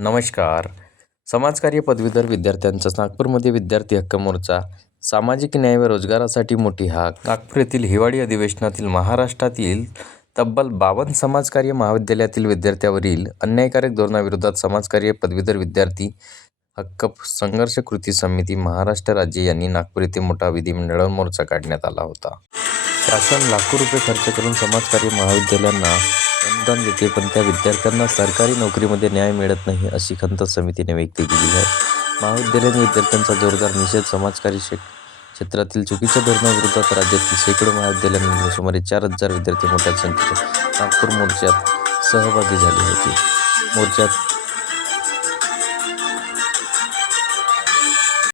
नमस्कार. समाजकार्य पदवीधर विद्यार्थ्यांचा नागपूरमध्ये विद्यार्थी हक्क मोर्चा. सामाजिक न्याय व रोजगारासाठी मोठी हाक. नागपूर येथील हिवाळी अधिवेशनातील महाराष्ट्रातील तब्बल 52 समाजकार्य महाविद्यालयातील विद्यार्थ्यांवरील अन्यायकारक धोरणाविरोधात समाजकार्य पदवीधर विद्यार्थी हक्क संघर्ष कृती समिती महाराष्ट्र राज्य यांनी नागपूर येथे मोठा विधिमंडळ मोर्चा काढण्यात आला होता. शासन लाखो रुपये खर्च करून समाजकार्य महाविद्यालयांना अनुदान देते, पण त्या विद्यार्थ्यांना सरकारी नोकरीमध्ये न्याय मिळत नाही, अशी खंत समितीने व्यक्त केली आहे. महाविद्यालयीन विद्यार्थ्यांचा जोरदार निषेध. समाजकार्य क्षेत्रातील चुकीच्या धोरणाविरोधात राज्यातील शेकडो महाविद्यालयांमध्ये सुमारे 4,000 विद्यार्थी मोठ्या संख्येने नागपूर मोर्चात सहभागी झाले होते. मोर्चात